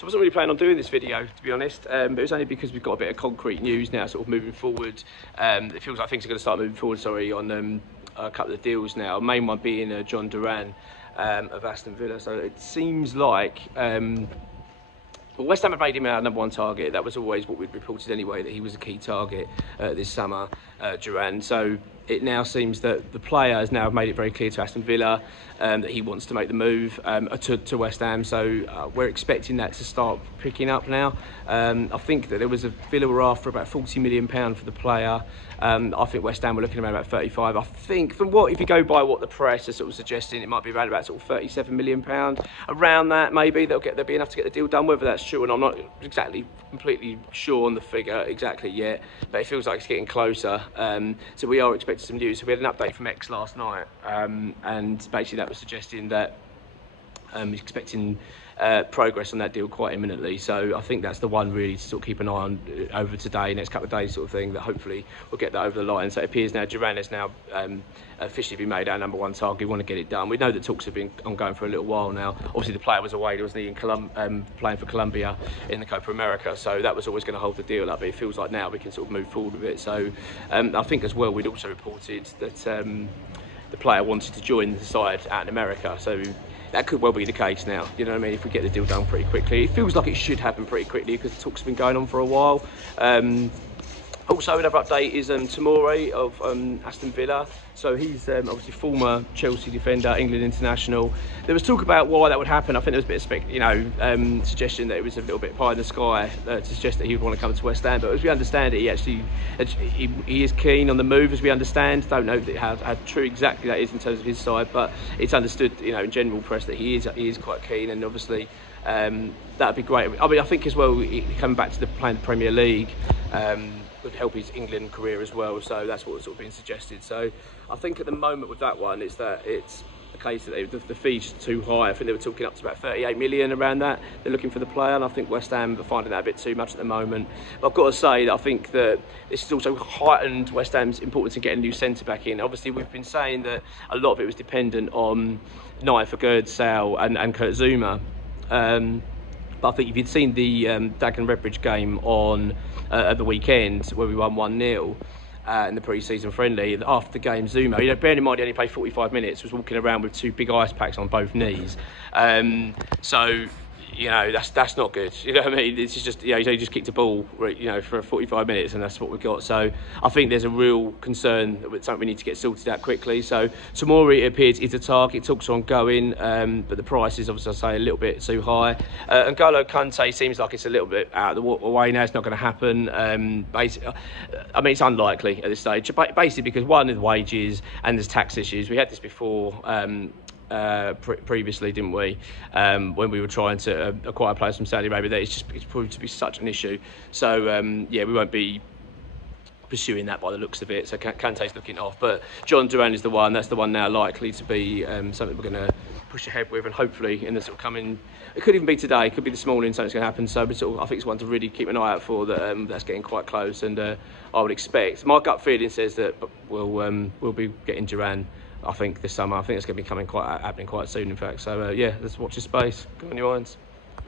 So I wasn't really planning on doing this video, to be honest, but it was only because we've got a bit of concrete news now sort of moving forward. It feels like things are going to start moving forward, on a couple of deals now. The main one being Jhon Duran of Aston Villa. So it seems like well, West Ham have made him our #1 target. That was always what we'd reported anyway, that he was a key target this summer, Duran. So it now seems that the player has now made it very clear to Aston Villa that he wants to make the move to West Ham. So we're expecting that to start picking up now. I think that there was a Villa were after about £40 million for the player. I think West Ham were looking around about 35. I think from if you go by what the press are sort of suggesting, it might be around about sort of £37 million. Around that, maybe there'll be enough to get the deal done. Whether that's true, and I'm not exactly completely sure on the figure exactly yet, but it feels like it's getting closer. So we are expecting some news. So we had an update from X last night, and basically that was suggesting that he's expecting progress on that deal quite imminently. So I think that's the one really to sort of keep an eye on over today, next couple of days sort of thing, that hopefully we'll get that over the line. So it appears now Duran has now officially been made our #1 target. We want to get it done. We know that talks have been ongoing for a little while now. Obviously the player was away, wasn't he, in playing for Colombia in the Copa America, so that was always going to hold the deal up, but it feels like now we can sort of move forward with it. So I think as well we'd also reported that the player wanted to join the side out in America, so that could well be the case now. You know what I mean? If we get the deal done pretty quickly, it feels like it should happen pretty quickly because the talks have been going on for a while. Also, another update is Tomori of Aston Villa. So he's obviously former Chelsea defender, England international. There was talk about why that would happen. I think there was a bit of suggestion that it was a little bit pie in the sky to suggest that he would want to come to West Ham. But as we understand it, he is keen on the move, as we understand. Don't know how true exactly that is in terms of his side, but it's understood, in general press, that he is quite keen, and obviously that'd be great. I mean, I think as well, coming back to playing the Premier League would help his England career as well. So that's what's sort of been suggested. So I think at the moment with that one, it's a case that the fee's too high. I think they were talking up to about 38 million around that. They're looking for the player, and I think West Ham are finding that a bit too much at the moment. But I've got to say that I think that this has also heightened West Ham's importance in getting a new centre back in. Obviously, we've been saying that a lot of it was dependent on Knight, Sal and Kurt Zouma. But I think if you'd seen the Dagenham Redbridge game on at the weekend where we won 1-0 in the pre-season friendly, after the game, Zouma, bearing in mind he only played 45 minutes, was walking around with 2 big ice packs on both knees. So that's not good. You know what I mean? This is just, he just kicked a ball, for 45 minutes, and that's what we've got. So I think there's a real concern that it's something we need to get sorted out quickly. So Tomori, it appears, is a target. Talks are ongoing, but the price is obviously, I say, a little bit too high. And N'Golo Kante seems like it's a little bit out of the way now. It's not going to happen. Basically, I mean, it's unlikely at this stage. Basically, because one, there's wages and there's tax issues. We had this before. Previously, didn't we? When we were trying to acquire players from Saudi Arabia, that it's proved to be such an issue. So we won't be pursuing that by the looks of it. So Kante's looking off, but Jhon Duran is the one. That's the one now likely to be something we're going to push ahead with, and hopefully in the sort of coming. It could even be today. It could be this morning. Something's going to happen. So I think it's one to really keep an eye out for. That's getting quite close, and I would expect. My gut feeling says that we'll be getting Duran, I think, this summer. I think it's going to be happening quite soon, in fact. So let's watch this space. Go on your irons.